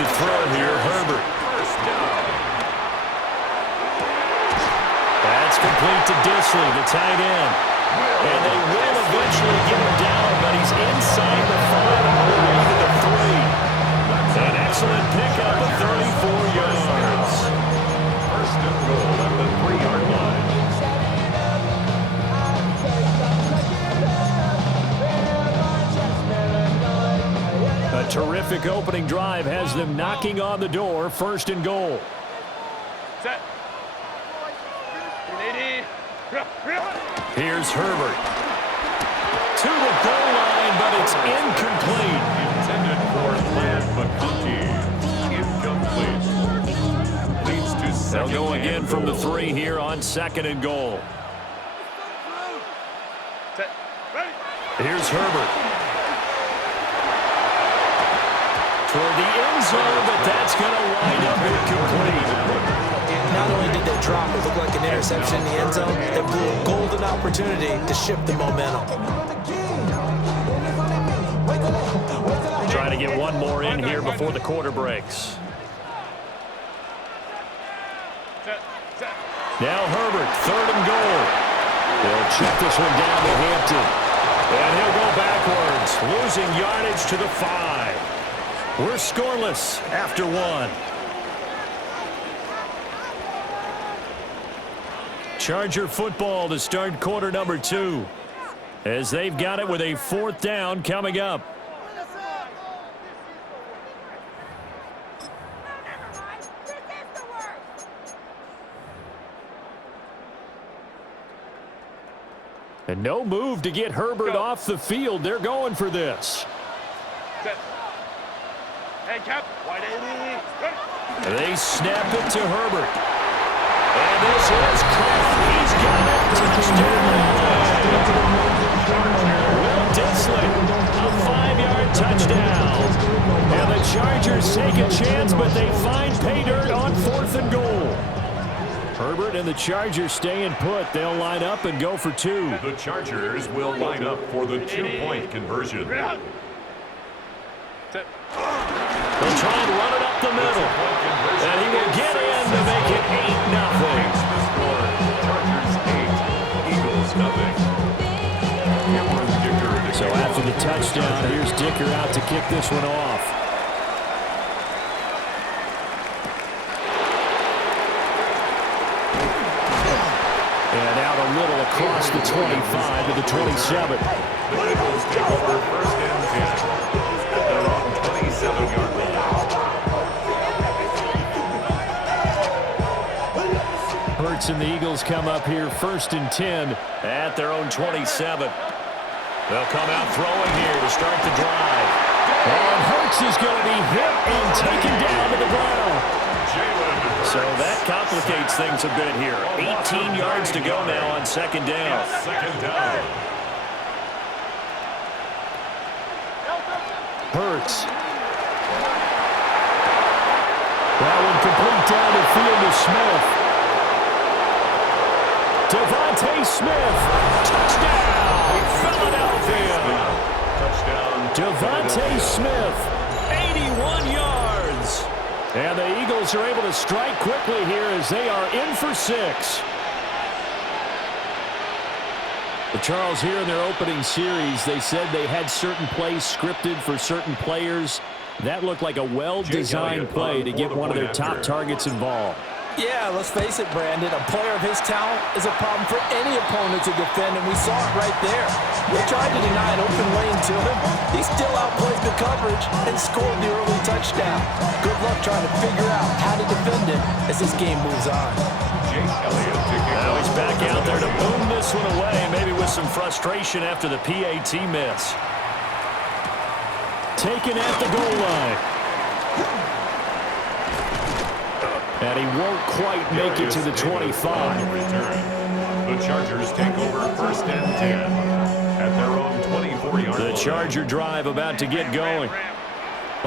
to throw here, Herbert. That's complete to Dissly, the tight end. And they will eventually get him down, but he's inside the 5 all the way to the 3. An excellent pickup of 34 yards. First and goal at the 3-yard line. A terrific opening drive has them knocking on the door. First and goal. Set. Here's Herbert. To the goal line, but it's incomplete. Intended for Land McConkey. Incomplete. Leads to second. They'll go again from the 3 here on second and goal. Set. Ready. Here's Herbert. Toward the end zone, but that's going to wind up incomplete. Not only did they drop what looked like an interception in the end zone, they blew a golden opportunity to shift the momentum. Trying to get one more in here before the quarter breaks. Now Herbert, third and goal. They'll check this one down to Hampton. And he'll go backwards, losing yardage to the 5. We're scoreless after 1. Charger football to start quarter number 2. As they've got it with a 4th down coming up. And no move to get Herbert off the field. They're going for this. Set. Hey, Cap. Wide 80. They snap it to Herbert. And this is Kraft. He's got it. Touchdown. Will Dissly, a 5-yard touchdown. And the Chargers take a chance, but they find pay dirt on 4th and goal. Herbert and the Chargers staying put. They'll line up and go for 2. The Chargers will line up for the 2-point conversion. Set. They'll try and run it up the middle. And he will get in to make it 8-0. The score, Chargers 8, Eagles nothing. So after the touchdown, here's Dicker out to kick this one off. And out a little across the 25 to the 27. The Eagles take over first and 10 at their own 27-yard line. Hurts and the Eagles come up here first and 10 at their own 27. They'll come out throwing here to start the drive. And Hurts is going to be hit and taken down to the ground. So that complicates things a bit here. 18 yards to go now on second down. Second down. Hurts. That one complete down the field to Smith. Devontae Smith. Touchdown, Philadelphia. Touchdown. Devontae Smith, 81 yards. And the Eagles are able to strike quickly here as they are in for 6. But Charles, here in their opening series, they said they had certain plays scripted for certain players. That looked like a well-designed play to get one of their top targets involved. Yeah, let's face it, Brandon. A player of his talent is a problem for any opponent to defend, and we saw it right there. They tried to deny an open lane to him. He still outplayed the coverage and scored the early touchdown. Good luck trying to figure out how to defend it as this game moves on. Jake Elliott taking Now he's back out there to boom this one away, maybe with some frustration after the PAT miss. Taken at the goal line. And he won't quite make it to the 25. The Chargers take over first and 10 at their own 24-yard line. The Charger drive about to get going.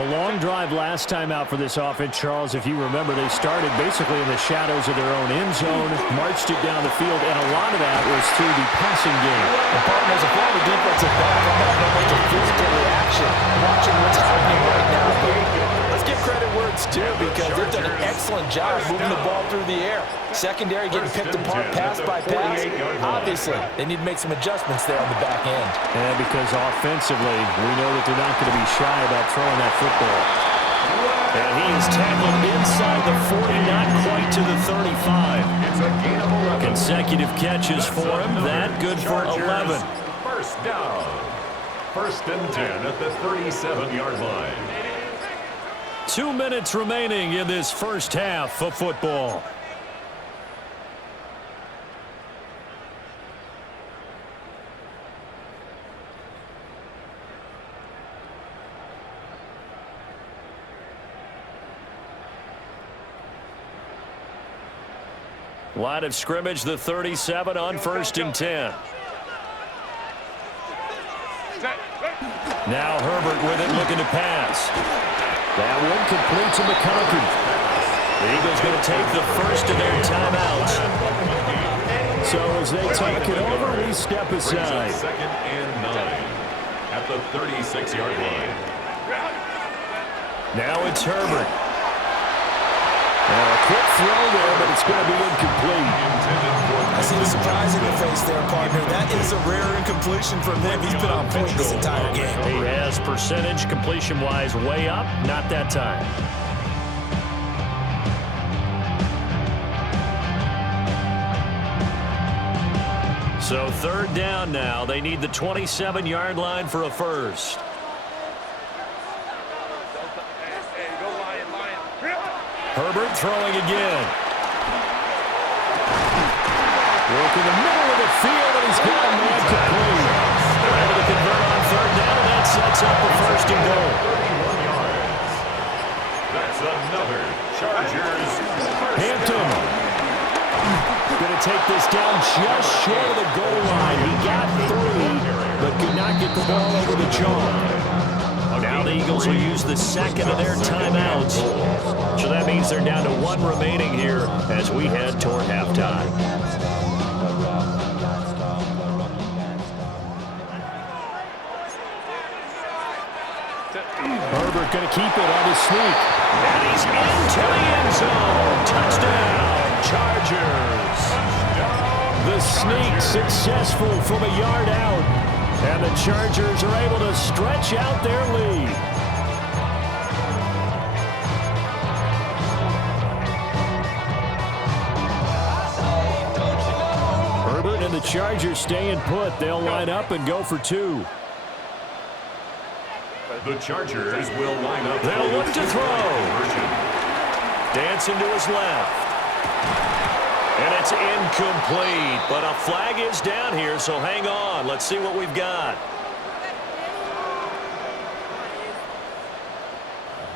A long drive last time out for this offense, Charles. If you remember, they started basically in the shadows of their own end zone, marched it down the field, and a lot of that was through the passing game. The partners of former defensive back have not much of physical reaction watching what's happening right now. But let's give credit where excellent job moving the ball through the air. Secondary getting picked apart pass by pass. Obviously, they need to make some adjustments there on the back end. And because offensively, we know that they're not going to be shy about throwing that football. And he is tackled inside the 40, not quite to the 35. It's a gain of 11. Consecutive catches for him. That good for 11. First down. First and 10 at the 37-yard line. 2 minutes remaining in this first half of football. Line of scrimmage, the 37 on first and 10. Now Herbert with it, looking to pass. That one complete to McConkey. The Eagles going to take the first of their timeouts. So as they talk it over, we step aside. Second and 9 at the 36-yard line. Now it's Herbert. A quick throw there, but it's going to be incomplete. I see the surprise in your face there, partner. That is a rare incompletion from him. He's been on point this entire game. He has percentage completion-wise way up, not that time. So third down now. They need the 27-yard line for a first. Herbert throwing again. Working the middle of the field, and he's got a man complete. They're able to convert on third down, and that sets up a first and goal. 31 yards. That's another Chargers. Hampton going to take this down just short of the goal line. He got through, but could not get the ball over the jaw. Now the Eagles will use the second of their timeouts. So that means they're down to one remaining here as we head toward halftime. Herbert going to keep it on his sneak. And he's into the end zone. Touchdown, Chargers. The sneak successful from a yard out. And the Chargers are able to stretch out their lead. Herbert and the Chargers staying put. They'll line up and go for two. The Chargers will line up. They'll look to throw. Dancing to his left. And it's incomplete, but a flag is down here, so hang on. Let's see what we've got.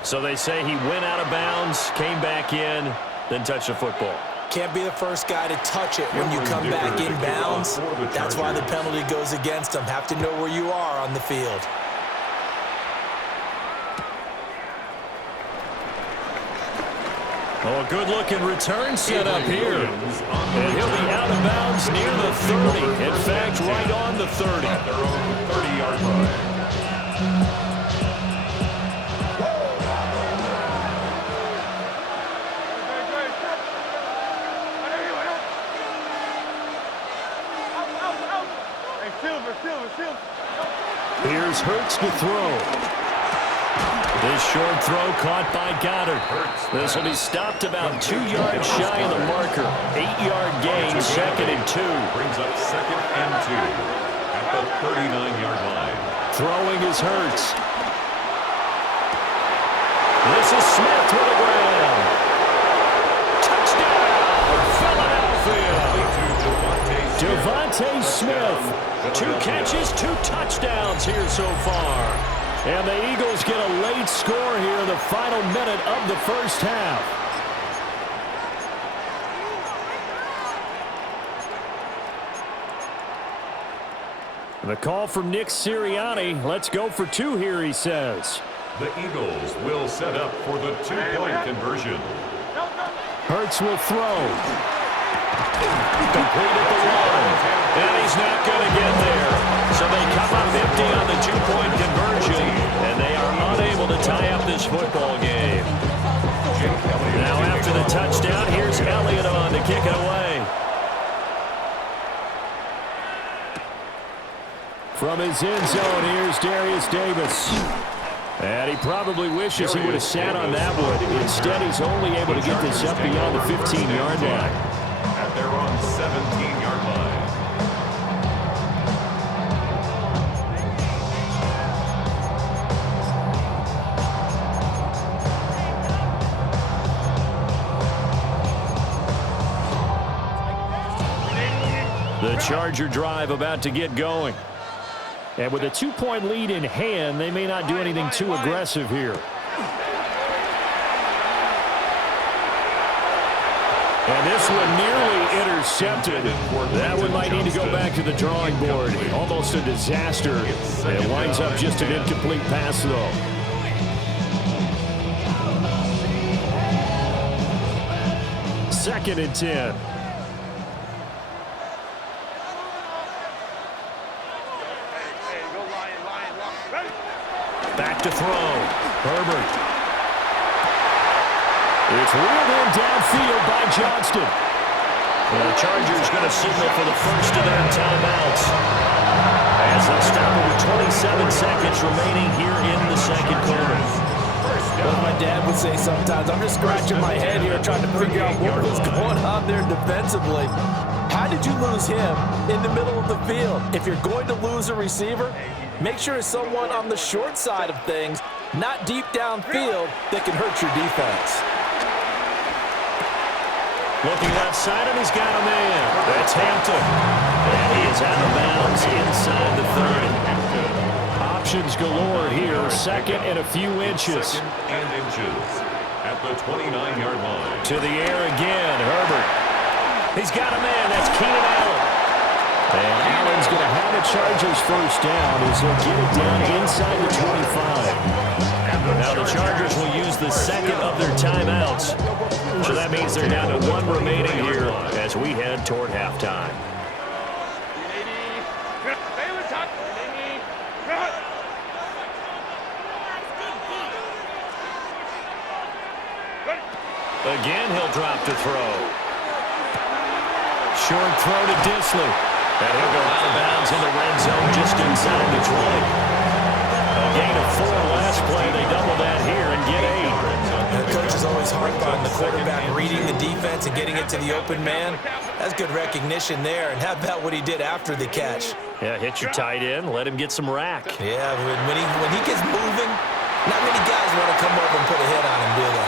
So they say he went out of bounds, came back in, then touched the football. Can't be the first guy to touch it when you come back in bounds. That's why the penalty goes against him. Have to know where you are on the field. Oh, a good-looking return set up here. And he'll be out of bounds near the 30. In fact, right on the 30. At their own 30-yard line. Here's Hurts to throw. This short throw caught by Goddard. This will be stopped about 2 yards shy of the marker. 8-yard gain, second and 2. Brings up second and 2 at the 39-yard line. Throwing is Hurts. This is Smith with the ground. Touchdown, Philadelphia. Devontae Smith. 2 catches, 2 touchdowns here so far. And the Eagles get a late score here in the final minute of the first half. The call from Nick Sirianni. Let's go for 2 here, he says. The Eagles will set up for the 2-point conversion. Hurts will throw. Complete at the 1. And he's not going to get there. So they come up empty on the 2-point conversion, and they are unable to tie up this football game. Now after kick it away. From his end zone, here's Darius Davis. And he probably wishes he would have sat on that one. Instead, he's only able to get this up beyond the 15-yard line. At their own 17-yard line. The Charger drive about to get going. And with a 2-point lead in hand, they may not do anything too aggressive here. And this one nearly intercepted. That one might need to go back to the drawing board. Almost a disaster. And it winds up just an incomplete pass, though. Second and 10. Back to throw. Herbert. It's reeled in downfield by Johnston. And the Chargers going to signal for the first of their timeouts. As they stop with 27 seconds remaining here in the second quarter. As my dad would say sometimes, I'm just scratching my head here trying to figure out what was going on there defensively. How did you lose him in the middle of the field? If you're going to lose a receiver, make sure it's someone on the short side of things, not deep downfield, that can hurt your defense. Looking left side, and he's got a man. That's Hampton. And he is out of bounds inside the 30. Options galore here. Second and a few inches. Second and inches at the 29-yard line. To the air again, Herbert. He's got a man. That's Keenan Allen. And Allen's going to have a Chargers first down as he'll get it down inside the 25. Now the Chargers will use the second of their timeouts. So that means they're down to one remaining here as we head toward halftime. Again, he'll drop to throw. Short throw to Dissly. And he'll go out of bounds in the red zone just inside the 20. A gain of 4 last play. They double that here and get 8. The coach is always harp on the quarterback reading the defense and getting it to the open man. That's good recognition there. And how about what he did after the catch? Yeah, hit your tight end. Let him get some rack. Yeah, when he gets moving, not many guys want to come over and put a hit on him, do they?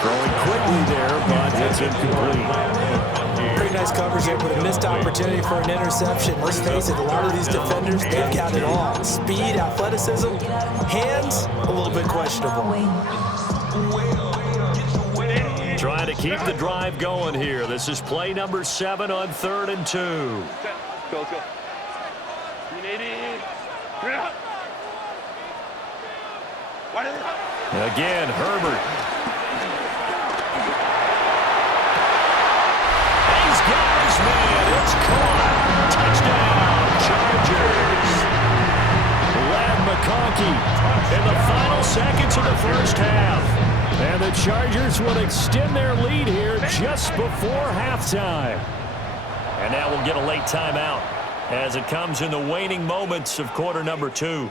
Throwing quickly there, but it's incomplete. Pretty nice coverage there, but a missed opportunity for an interception. Let's face it, a lot of these defenders, they've got it all. Speed, athleticism, hands, a little bit questionable. Trying to keep the drive going here. This is play number 7 on 3rd and 2. Let's go. Again, Herbert. He's got his man. It's caught. Touchdown, Chargers. Ladd McConkey in the final seconds of the first half. And the Chargers will extend their lead here just before halftime. And now we'll get a late timeout as it comes in the waning moments of quarter number 2.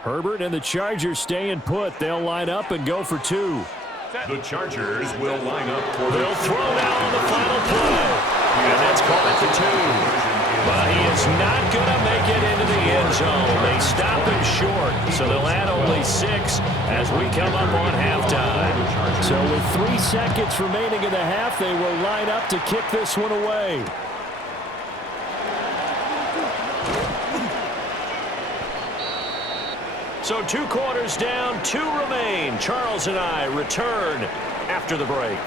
Herbert and the Chargers staying put. They'll line up and go for 2. The Chargers will line up for They'll throw now on the final play. And that's called at the 2. But he is not going to make it into the end zone. They stop him short. So they'll add only 6 as we come up on halftime. So with 3 seconds remaining in the half, they will line up to kick this one away. So 2 quarters down, 2 remain. Charles and I return after the break.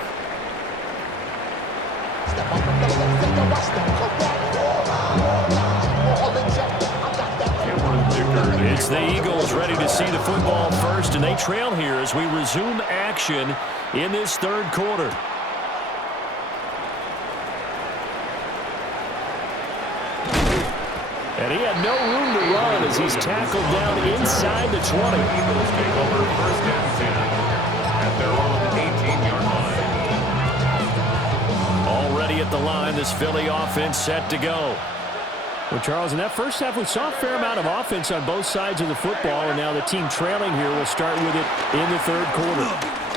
It's the Eagles ready to see the football first, and they trail here as we resume action in this 3rd quarter. And he had no room to run as he's tackled down inside the 20. Eagles take over first and 10 at their own 18-yard line. Already at the line, this Philly offense set to go. Well, Charles, in that first half, we saw a fair amount of offense on both sides of the football, and now the team trailing here will start with it in the third quarter.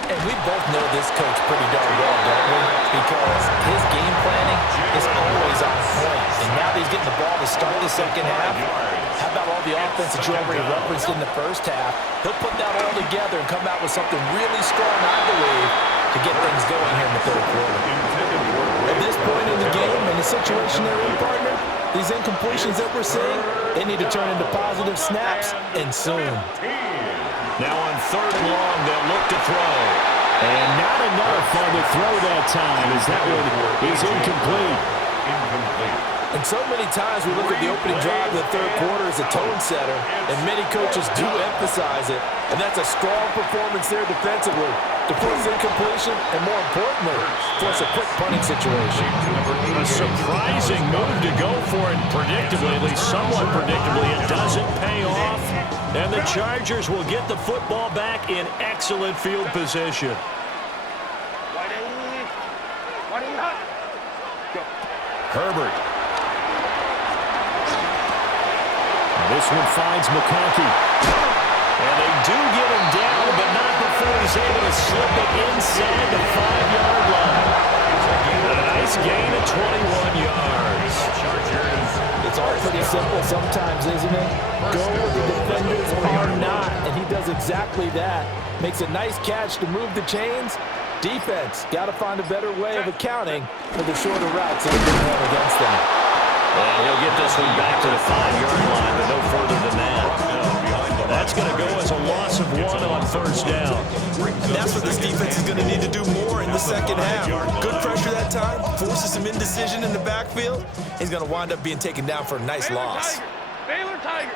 And we both know this coach pretty darn well, don't we? Because his game planning is always on point. And now that he's getting the ball to start the second half, how about all the offense that you already referenced in the first half? He'll put that all together and come out with something really strong, I believe, to get things going here in the third quarter. At this point in the game and the situation they're in, partner, these incompletions that we're seeing, they need to turn into positive snaps, and soon. Now on third and long, they'll look to throw. And not enough on the throw that time as that one is incomplete. And so many times we look at the opening drive of the third quarter as a tone setter, and many coaches do emphasize it. And that's a strong performance there defensively to force incompletion and, more importantly, force a quick punting situation. A surprising move to go for it predictably, at least somewhat predictably. It doesn't pay off, and the Chargers will get the football back in excellent field position. Herbert. This one finds McConkey. And they do get him down, but not before he's able to slip it inside the 5-yard line. A nice gain of 21 yards. It's all pretty simple sometimes, isn't it? Go where the defenders are not, and he does exactly that. Makes a nice catch to move the chains. Defense, got to find a better way of accounting for the shorter routes that have been run against them. And he'll get this one back to the 5-yard line, but no further than that. That's going to go as a loss of 1 on first down. And that's what this defense is going to need to do more in the second half. Good pressure that time, forces some indecision in the backfield. He's going to wind up being taken down for a nice loss. Baylor Tiger.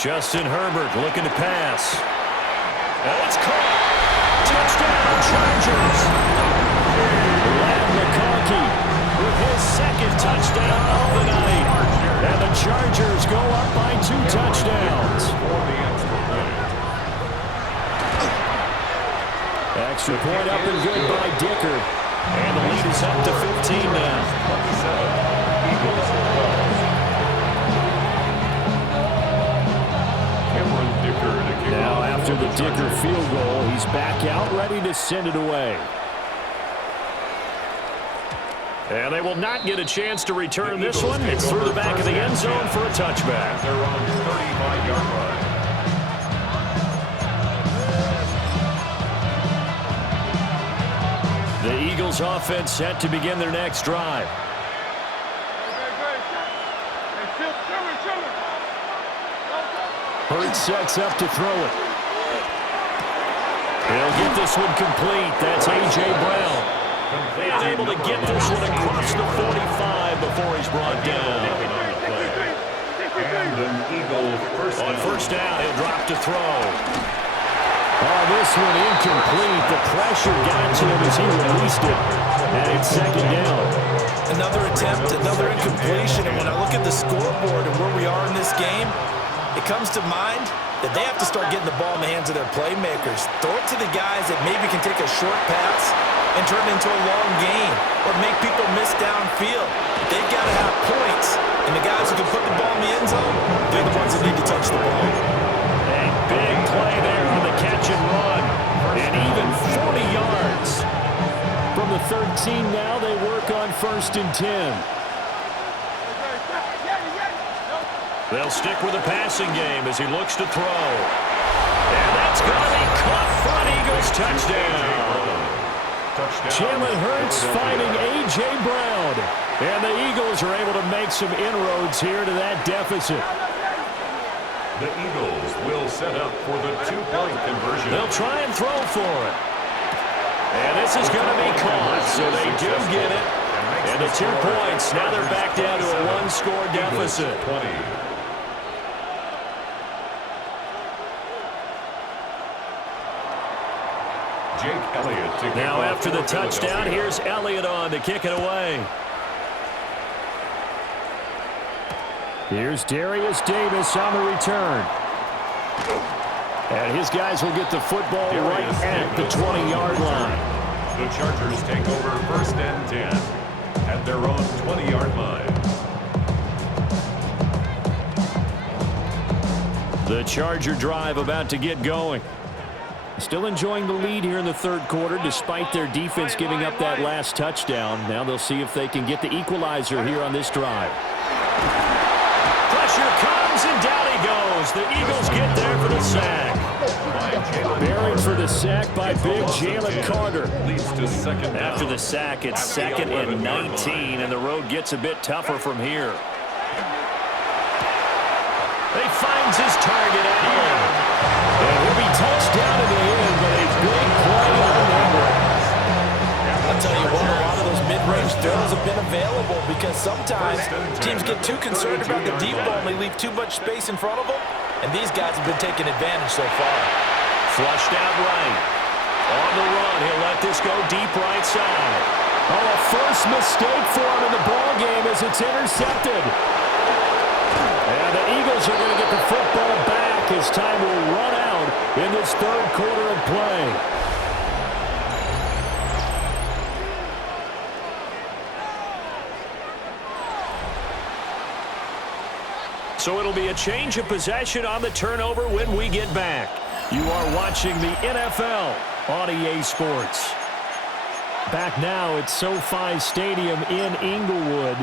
Justin Herbert looking to pass. And it's caught. Touchdown, Chargers. Ladd McConkey with his second touchdown of the night. And the Chargers go up by 2 touchdowns. Extra point up and good by Dicker. And the lead is up to 15 now. Now after the Dicker field goal, he's back out ready to send it away. And they will not get a chance to return this one. It's through the back of the end zone for a touchback. They're on 35-yard line. The Eagles offense set to begin their next drive. Hurts sets up to throw it. He'll get this one complete. That's A.J. Brown. He's able to get this one across the 45 before he's brought down. And an Eagle On first down, he'll drop to throw. Oh, this one incomplete. The pressure got to him as he released it. And it's second down. Another attempt, another incompletion. And when I look at the scoreboard and where we are in this game, it comes to mind that they have to start getting the ball in the hands of their playmakers. Throw it to the guys that maybe can take a short pass and turn it into a long gain or make people miss downfield. They've got to have points, and the guys who can put the ball in the end zone, they're the ones that need to touch the ball. A big play there on the catch and run, and even 40 yards. From the 13 now, they work on first and 10. They'll stick with the passing game as he looks to throw. And that's going to be caught front. Eagles touchdown. Jalen Hurts finding A.J. Brown. And the Eagles are able to make some inroads here to that deficit. The Eagles will set up for the 2-point conversion. They'll try and throw for it. And this is going to be caught, so they do get it. And the 2 points, now they're back down to a 1-score deficit. 20. Now after the touchdown, here's Elliott on to kick it away. Here's Darius Davis on the return. And his guys will get the football right at the 20-yard line. The Chargers take over 1st and 10 at their own 20-yard line. The Charger drive about to get going. Still enjoying the lead here in the third quarter despite their defense giving up that last touchdown. Now they'll see if they can get the equalizer here on this drive. Pressure comes and down he goes. The Eagles get there for the sack. Buried for the sack by big Jalen Carter. After the sack, it's 2nd and 19, and the road gets a bit tougher from here. He finds his target Allen. And he'll be touched down in the end, but a big play on that one. I'll tell you what, a lot of those mid-range throws have been available because sometimes teams get too concerned about the deep ball and they leave too much space in front of them. And these guys have been taking advantage so far. Flushed out right. On the run, he'll let this go deep right side. Oh, a first mistake for him in the ball game as it's intercepted. And the Eagles are going to get the football back as time will run out in this third quarter of play. So it'll be a change of possession on the turnover when we get back. You are watching the NFL on EA Sports. Back now at SoFi Stadium in Inglewood.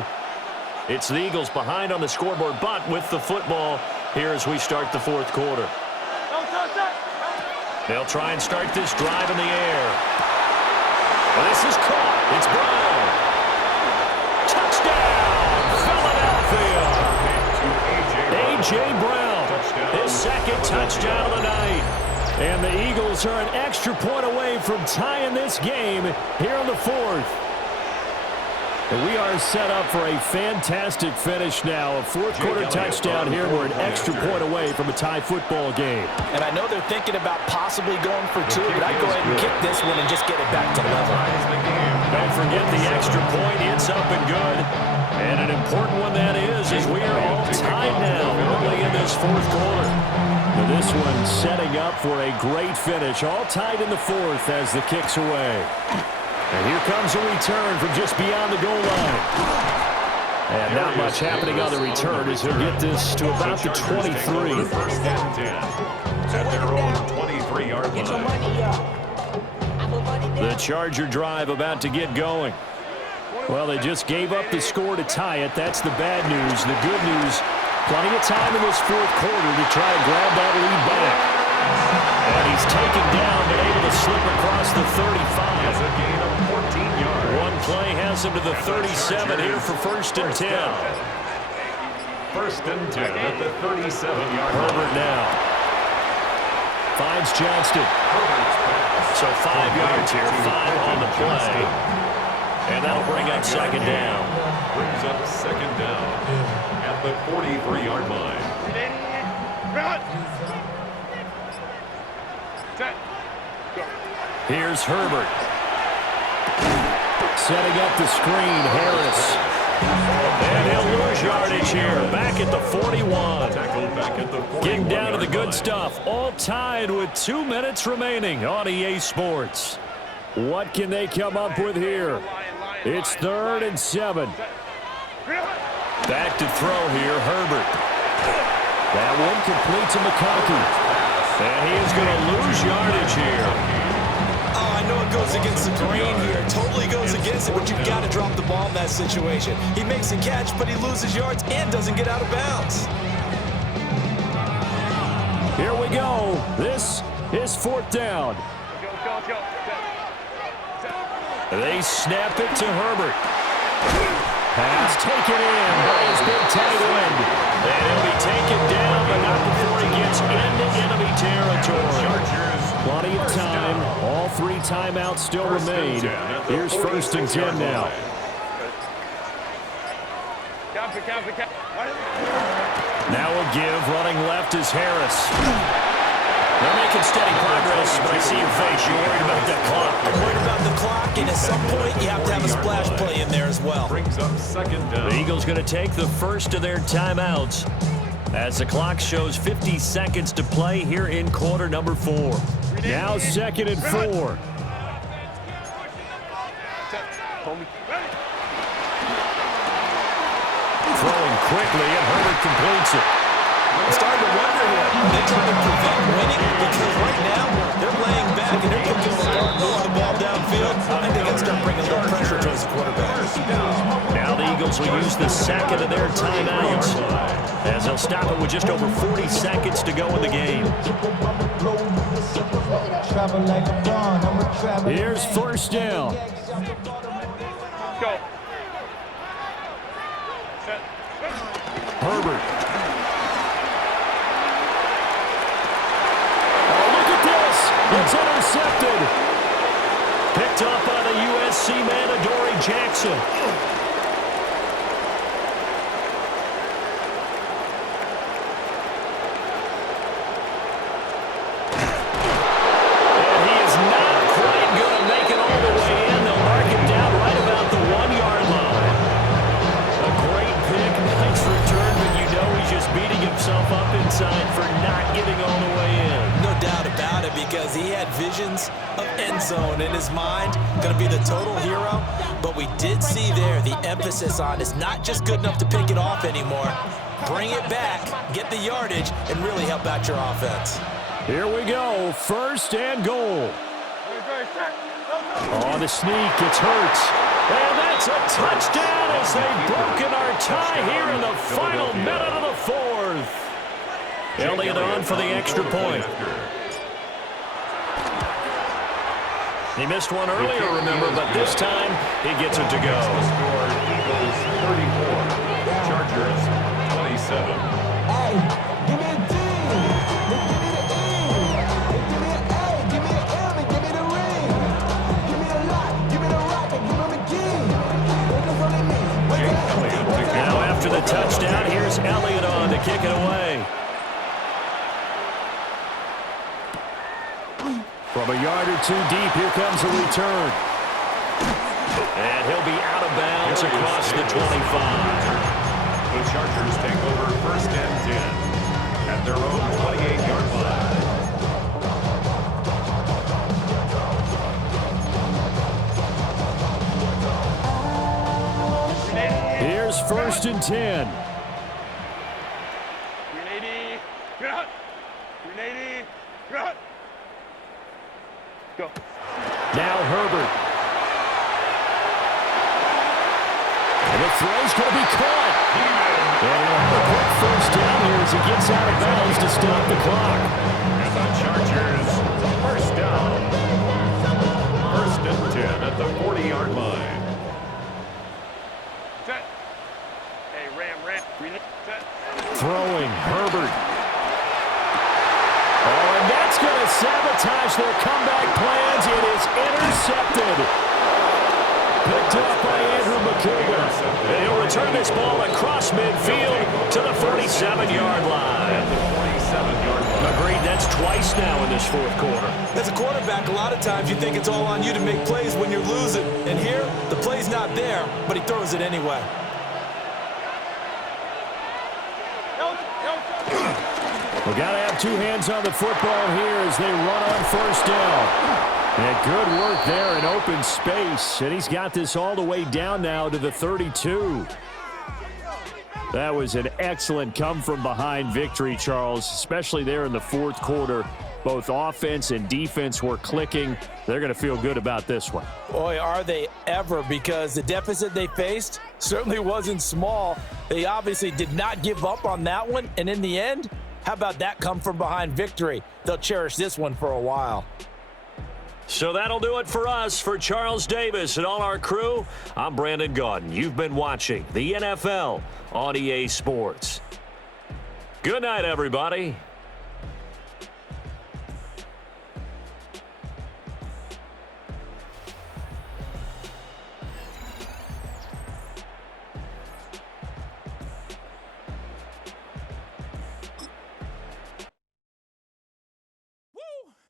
It's the Eagles behind on the scoreboard, but with the football here as we start the fourth quarter. They'll try and start this drive in the air. This is caught. It's Brown. Touchdown, Philadelphia. A.J. Brown, his second touchdown of the night. And the Eagles are an extra point away from tying this game here in the fourth. And we are set up for a fantastic finish now. A fourth-quarter touchdown here. We're an extra point away from a tie football game. And I know they're thinking about possibly going for two, but I'd go ahead and kick this one and just get it back to level. Don't forget the extra point. It's up and good. And an important one that is, as we are all tied now early in this fourth quarter. Now this one setting up for a great finish. All tied in the fourth as the kick's away. And here comes a return from just beyond the goal line. And not much happening on the return as he'll get this to about the 23. 1st and 10 at their own 23-yard line. The Charger drive about to get going. Well, they just gave up the score to tie it. That's the bad news. The good news, plenty of time in this fourth quarter to try and grab that lead back. And he's taken down, but able to slip across the 35. It's a gain of 14 yards. One play has him to the 37 here for 1st and 10. 1st and 10 at the 37-yard line. Herbert now finds Johnston. So 5 yards here, 5 on the play. And that'll bring up 2nd down. Brings up 2nd down at the 43-yard line. Here's Herbert. Setting up the screen, Harris. And he'll lose yardage here. Back at the 41. Tackled back at the 41. Getting down to the good stuff. All tied with 2 minutes remaining on EA Sports. What can they come up with here? It's 3rd and 7. Back to throw here, Herbert. That one complete to McConkey. And he is going to lose yardage here. Oh, I know it goes against the grain here. Totally goes against it, but you've got to drop the ball in that situation. He makes a catch, but he loses yards and doesn't get out of bounds. Here we go. This is 4th down. They snap it to Herbert. Pass taken in by his big tight end. And he'll be taken down, but not before he gets into enemy territory. Plenty of time. All 3 timeouts still remain. Here's 1st and 10 now. Now a give. Running left is Harris. They're making steady progress, but I see your face. You're worried about that clock. I'm worried about the clock, blocking. At some point, you have to have a splash play in there as well. Brings up second down. The Eagles going to take the first of their timeouts as the clock shows 50 seconds to play here in quarter number 4. Now 2nd and 4. Throwing quickly, and Herbert completes it. I'm starting to wonder here. They're trying to prevent winning because right now they're laying back and they're looking to start moving the ball downfield. I think they got to start bringing a little pressure towards the quarterback. Now the Eagles will use the second of their timeouts as they'll stop it with just over 40 seconds to go in the game. Here's first down. Go. Herbert. Oh, look at this. It's intercepted. Picked up by the USC man, Adoree Jackson. And he is not quite going to make it all the way in. They'll mark him down right about the 1-yard line. A great pick, nice return, but you know he's just beating himself up inside for not getting all the way in. No doubt about it, because he had visions of end zone in his mind. Going to be the total hero. But we did see there the emphasis on is not just good enough to pick it off anymore. Bring it back, get the yardage, and really help out your offense. Here we go, first and goal. On the sneak, it's Hurts. And that's a touchdown as they've broken our tie here in the final minute of the 4th. Elliott on for the extra point. He missed one earlier, remember, but this time he gets it to go. The score, Eagles 34, Chargers 27. Now after the touchdown, here's Elliott on to kick it away. From a yard or two deep, here comes a return. And he'll be out of bounds across the 25. The Chargers take over first and 10 at their own 28-yard line. Here's first and 10. Grenade. Go. Now Herbert. And the throw's going to be caught. And a quick first down here as he gets out of bounds to stop the clock. And the Chargers, first down. First and 10 at the 40-yard line. Set. Hey, Ram. Set. Throwing, Herbert. Oh, and that's going to sabotage their comeback plans. It is intercepted. Picked up by Andrew McCougar. And he'll return this ball across midfield to the 47-yard line. Agreed, that's twice now in this 4th quarter. As a quarterback, a lot of times you think it's all on you to make plays when you're losing. And here, the play's not there, but he throws it anyway. We got to have two hands on the football here as they run on first down. And good work there in open space. And he's got this all the way down now to the 32. That was an excellent come-from-behind victory, Charles, especially there in the 4th quarter. Both offense and defense were clicking. They're going to feel good about this one. Boy, are they ever, because the deficit they faced certainly wasn't small. They obviously did not give up on that one, and in the end, how about that come-from-behind victory? They'll cherish this one for a while. So that'll do it for us. For Charles Davis and all our crew, I'm Brandon Gaudin. You've been watching the NFL on EA Sports. Good night, everybody.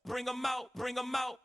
Bring 'em out, bring 'em out.